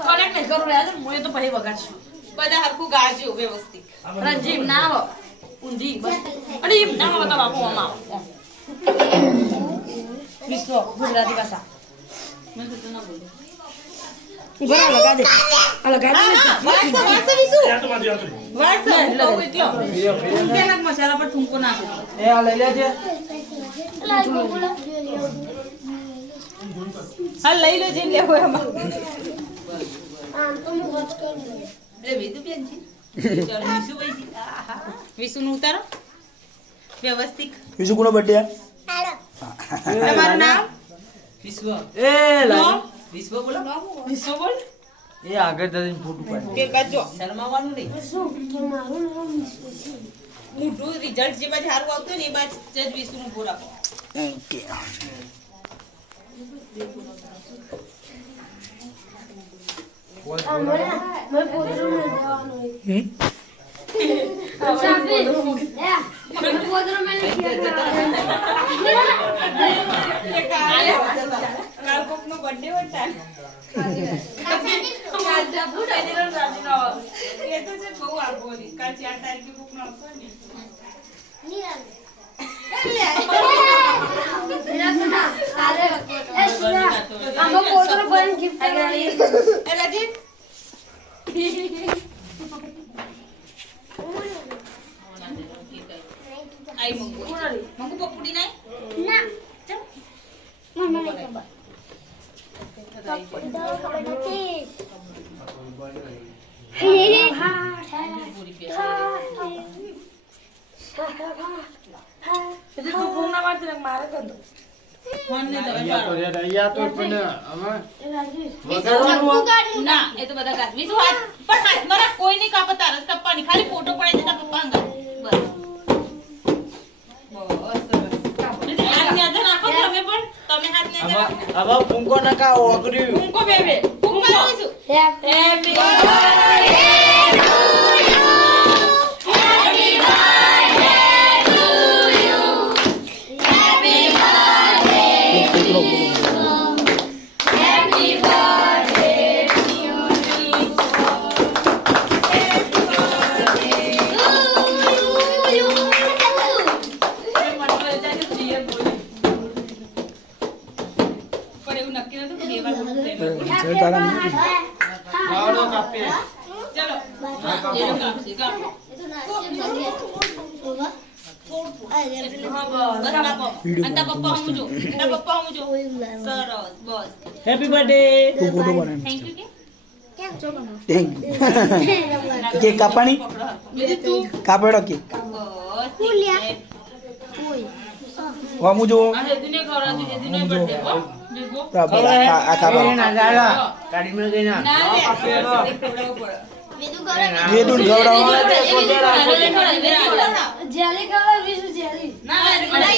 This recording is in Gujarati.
કોલેક્ટ નહીં કરું યાર હું તો પછી વગાડશું બધા હરખું ગાજો વ્યવસ્થિત રંજીમ ના આવો ઊંધી બસ અને એમ ના આવો તો બાપુ આમાં વિશ્વ ગુજરાતી ભાષા મેં તો ના બોલ્યું બરા લગા દે આ લગા દે વારસો વિસુ વારસો એટલો તેના મસાલા પર ઠુમકો નાખો એ આ લઈ લેજે હા લઈ લો જેમ લેવો એમાં એ વેદુ બેન છે ચાલ વિસુ ભાઈ છે આહા વિસુ નું ઉતારો વ્યવસ્થિત વિશુ કોનો બર્થડે તમારું નામ વિશ્વ એ લાઈ વિશ્વ બોલો વિશ્વ બોલ એ આગળ જઈને ફોટો પાડ તે બાજુ શર્માવાનું નહીં મોટું રિઝલ્ટ જે બાજુ સારું આવતું ને એ બાજુ જ વિસુ નું પૂરા ઓકે કાલ કોક નો બર્થડે હોતા એ તો છે બહુ આગોરી કાલ 4 તારીખે કોક નો આવતો ને आई मंगू मंगू पपुड़ी नहीं ना मम्मा नहीं खबर पपुड़ी तो खबर नहीं એટલે તું ફોનના વાત ને મારે કર દો ફોન ને તો અહીંયા તો પણ આમાં વગાડવાનું ના એ તો બધા ગાત વિસુ હાથ પણ હાથ મારા કોઈ નહીં કાપતા રસ કપ્પાની ખાલી ફોટો પડાઈ દેતા પપ્પા અંગા બસ બસ હાથ ને આધા નાખો તમે પણ તમે હાથ ને આધા નાખો હવે ફૂંકો નકા ઓગર્યું ઉनको બેબે ઉनको વિસુ હેપી પણ એવું નક્કી નતું કે બે વાર આવડો કાપીએ ચલો એ લોકો આપશે કાપો અંતા પપ્પા હું જો અંતા પપ્પા હું જો સરસ બસ હેપી બર્થડે તું ફોટો બનાવ થેન્ક યુ કે થેન્ક કેક કાપવાની બીજું તું કાપડો કેક બસ વામુ જો આ હેદુને ખવડાવજો હેદુનો બર્થડે હો દેખો આ કાપા ગાડી માં ગઈ ના ના લે ખવડાવવું પડે ये दूर घबराओ જેલી ખબર વિશુ જેલી ના